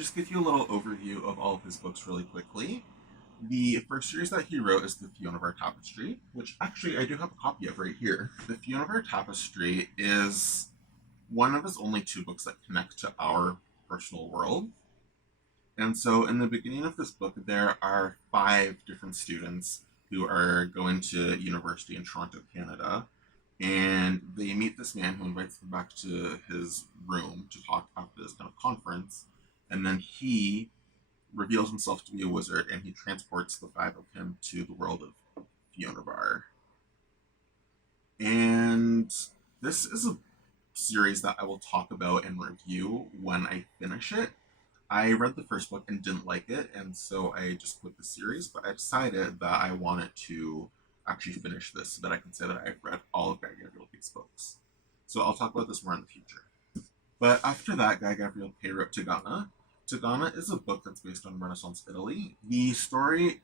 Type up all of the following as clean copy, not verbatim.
just give you a little overview of all of his books really quickly. The first series that he wrote is the Funerary Tapestry, which actually I do have a copy of right here. The Funerary Tapestry is one of his only two books that connect to our personal world. And so in the beginning of this book, there are five different students who are going to university in Toronto, Canada. And they meet this man who invites them back to his room to talk after this kind of conference. And then he reveals himself to be a wizard and he transports the five of him to the world of Fionavar. And this is a series that I will talk about and review when I finish it. I read the first book and didn't like it, and so I just quit the series, but I decided that I wanted to actually finish this so that I can say that I've read all of Guy Gavriel Kay's books. So I'll talk about this more in the future. But after that, Guy Gavriel Kay wrote Tigana. Tigana is a book that's based on Renaissance Italy. The story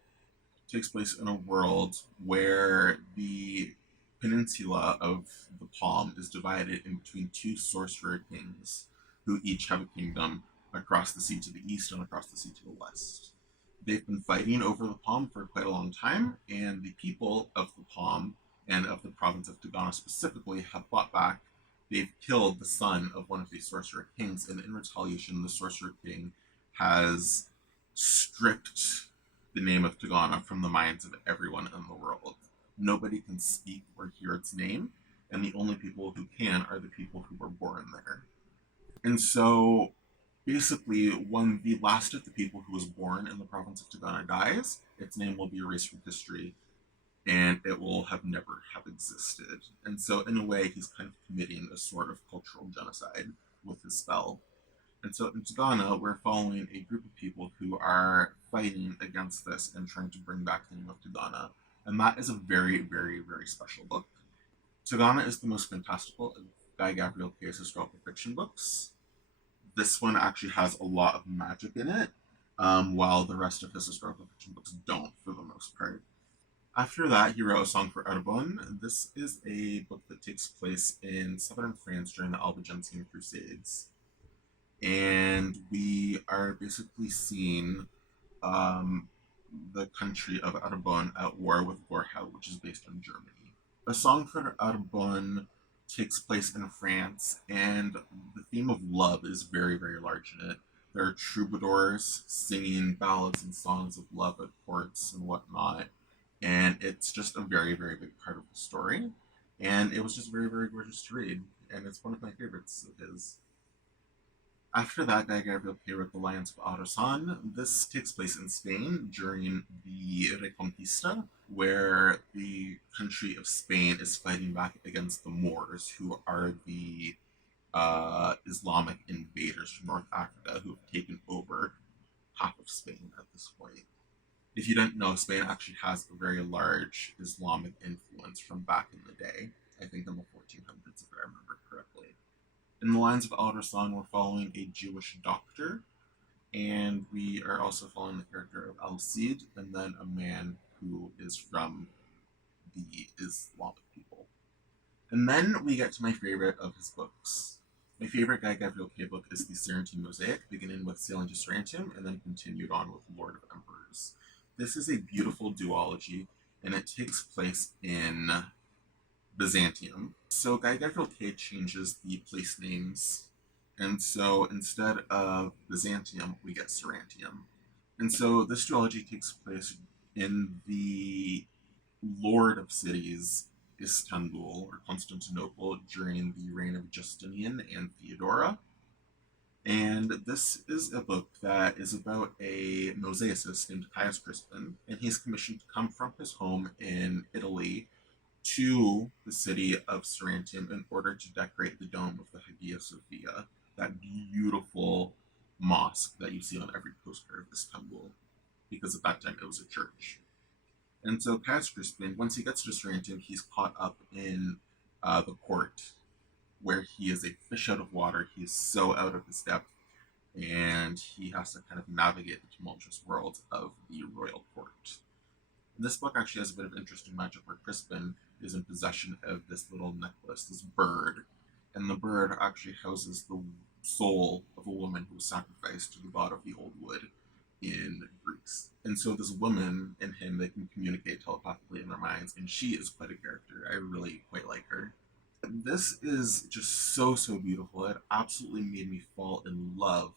takes place in a world where the peninsula of the Palm is divided in between two sorcerer kings who each have a kingdom across the sea to the east and across the sea to the west. They've been fighting over the Palm for quite a long time, and the people of the Palm and of the province of Tigana specifically have fought back. They've killed the son of one of these sorcerer kings, and in retaliation, the sorcerer king has stripped the name of Tigana from the minds of everyone in the world. Nobody can speak or hear its name, and the only people who can are the people who were born there. And so, basically, when the last of the people who was born in the province of Tigana dies, its name will be erased from history, and it will have never have existed. And so, in a way, he's kind of committing a sort of cultural genocide with his spell. And so in Tigana, we're following a group of people who are fighting against this and trying to bring back the name of Tigana. And that is a very, very, very special book. Tigana is the most fantastical of Guy Gavriel Kay's historical fiction books. This one actually has a lot of magic in it, while the rest of his historical fiction books don't, for the most part. After that, he wrote A Song for Arbonne. This is a book that takes place in southern France during the Albigensian Crusades. And we are basically seeing the country of Arbonne at war with Borhel, which is based on Germany. A Song for Arbonne takes place in France, and the theme of love is very, very large in it. There are troubadours singing ballads and songs of love at courts and whatnot, and it's just a very, very big part of the story. And it was just very, very gorgeous to read, and it's one of my favorites of his. After that, Guy Gavriel Kay wrote The Lions of Arausan. This takes place in Spain during the Reconquista, where the country of Spain is fighting back against the Moors, who are the Islamic invaders from North Africa who have taken over half of Spain at this point. If you don't know, Spain actually has a very large Islamic influence from back in the day. I think in the 1400s, if I remember correctly. In the Lines of Alderson, we're following a Jewish doctor, and we are also following the character of Al Cid, and then a man who is from the Islamic people. And then we get to my favorite of his books. My favorite Guy Gavriel Kay book is the Sarantine Mosaic, beginning with Sailing to Sarantium, and then continued on with Lord of Emperors. This is a beautiful duology, and it takes place in Byzantium. So Guy Gavriel Kay changes the place names, and so instead of Byzantium, we get Sarantium. And so this duology takes place in the Lord of Cities, Istanbul, or Constantinople, during the reign of Justinian and Theodora. And this is a book that is about a mosaicist named Caius Crispin, and he's commissioned to come from his home in Italy to the city of Sarantium in order to decorate the dome of the Hagia Sophia, that beautiful mosque that you see on every postcard of Istanbul, because at that time it was a church. And so Caius Crispin, once he gets to Sarantium, he's caught up in the court, where he is a fish out of water. He is so out of his depth, and he has to kind of navigate the tumultuous world of the royal court. And this book actually has a bit of interesting magic where Crispin is in possession of this little necklace, this bird, and the bird actually houses the soul of a woman who was sacrificed to the god of the old wood in Greece. And so this woman and him, they can communicate telepathically in their minds, and she is quite a character. I really quite like her. This is just so beautiful. It absolutely made me fall in love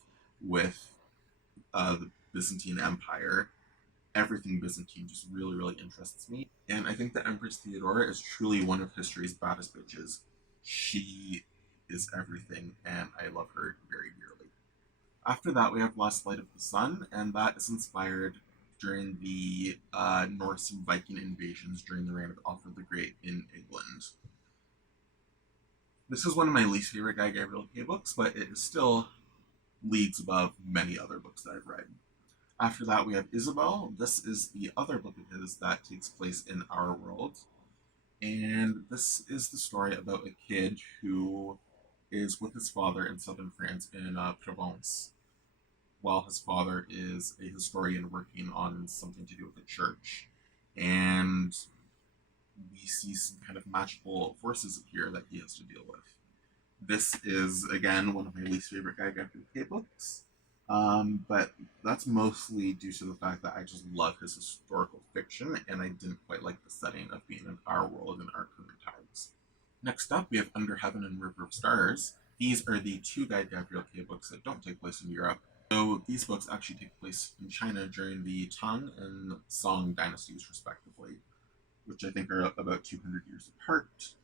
with the Byzantine Empire. Everything Byzantine just really interests me. And I think that Empress Theodora is truly one of history's baddest bitches. She is everything, and I love her very dearly. After that, we have Last Light of the Sun, and that is inspired during the Norse and Viking invasions during the reign of Alfred the Great in England. This is one of my least favorite Guy Gavriel Kay books, but it is still leagues above many other books that I've read. After that, we have Isabel. This is the other book of his that takes place in our world. And this is the story about a kid who is with his father in southern France in Provence, while his father is a historian working on something to do with the church. And we see some kind of magical forces appear that he has to deal with. This is, again, one of my least favorite Guy Gavriel Kay books. But that's mostly due to the fact that I just love his historical fiction, and I didn't quite like the setting of being in our world in our current times. Next up, we have Under Heaven and River of Stars. These are the two Guy Gavriel Kay books that don't take place in Europe. So these books actually take place in China during the Tang and Song dynasties, respectively, which I think are about 200 years apart.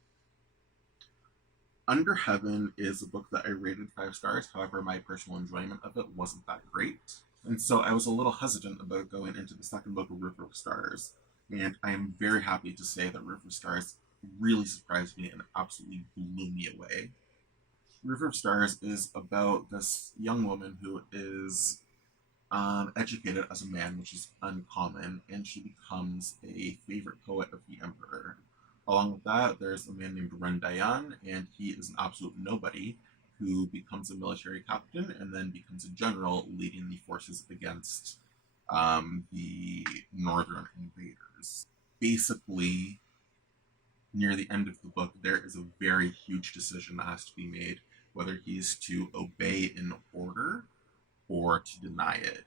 Under Heaven is a book that I rated 5 stars. However, my personal enjoyment of it wasn't that great. And so I was a little hesitant about going into the second book of River of Stars. And I am very happy to say that River of Stars really surprised me and absolutely blew me away. River of Stars is about this young woman who is educated as a man, which is uncommon, and she becomes a favorite poet of the emperor. Along with that, there's a man named Ren Dayan, and he is an absolute nobody who becomes a military captain and then becomes a general leading the forces against the northern invaders. Basically, near the end of the book, there is a very huge decision that has to be made whether he's to obey an order or to deny it.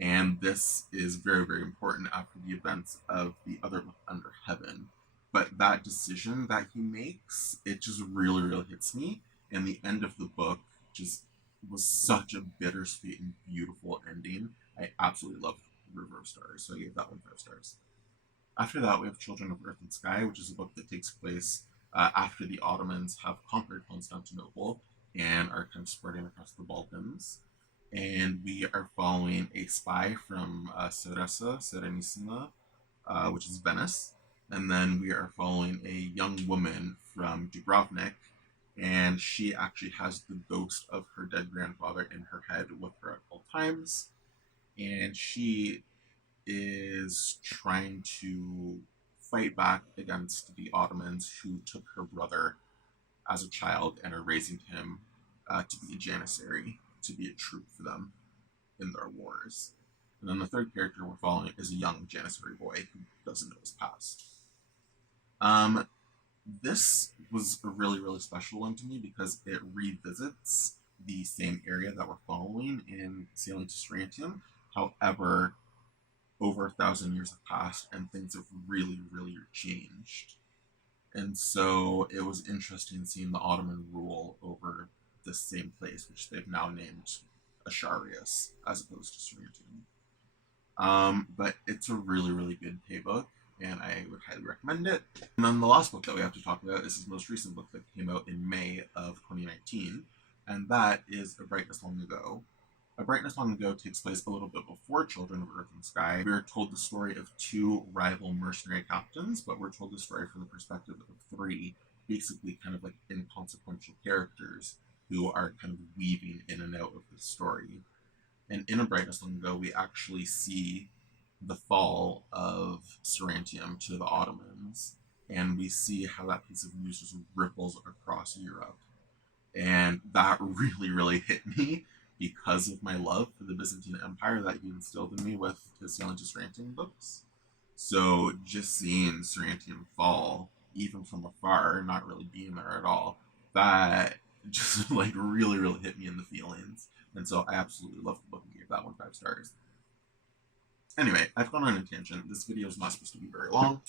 And this is very important after the events of the other book, Under Heaven. But that decision that he makes, it just really hits me. And the end of the book just was such a bittersweet and beautiful ending. I absolutely loved River of Stars, so I gave that one 5 stars. After that, we have Children of Earth and Sky, which is a book that takes place after the Ottomans have conquered Constantinople and are kind of spreading across the Balkans. And we are following a spy from Serenissima, which is Venice. And then we are following a young woman from Dubrovnik, and she actually has the ghost of her dead grandfather in her head with her at all times. And she is trying to fight back against the Ottomans who took her brother as a child and are raising him to be a janissary, to be a troop for them in their wars. And then the third character we're following is a young janissary boy who doesn't know his past. This was a really special one to me because it revisits the same area that we're following in Sailing to Strontium. However, over 1,000 years have passed and things have really changed. And so it was interesting seeing the Ottoman rule over the same place, which they've now named Asharius as opposed to Strontium. But it's a really good Kay book, and I would highly recommend it. And then the last book that we have to talk about is his most recent book that came out in May of 2019, and that is A Brightness Long Ago. A Brightness Long Ago takes place a little bit before Children of Earth and Sky. We are told the story of 2 rival mercenary captains, but we're told the story from the perspective of 3, basically kind of like inconsequential characters who are kind of weaving in and out of the story. And in A Brightness Long Ago, we actually see the fall of Strontium to the Ottomans, and we see how that piece of news just ripples across Europe. And that really hit me because of my love for the Byzantine Empire that he instilled in me with his Sailing to Strontium books. So just seeing Strontium fall, even from afar, not really being there at all, that It just like really, really hit me in the feelings. And so I absolutely loved the book and gave that one 5 stars. Anyway, I've gone on a tangent. This video is not supposed to be very long.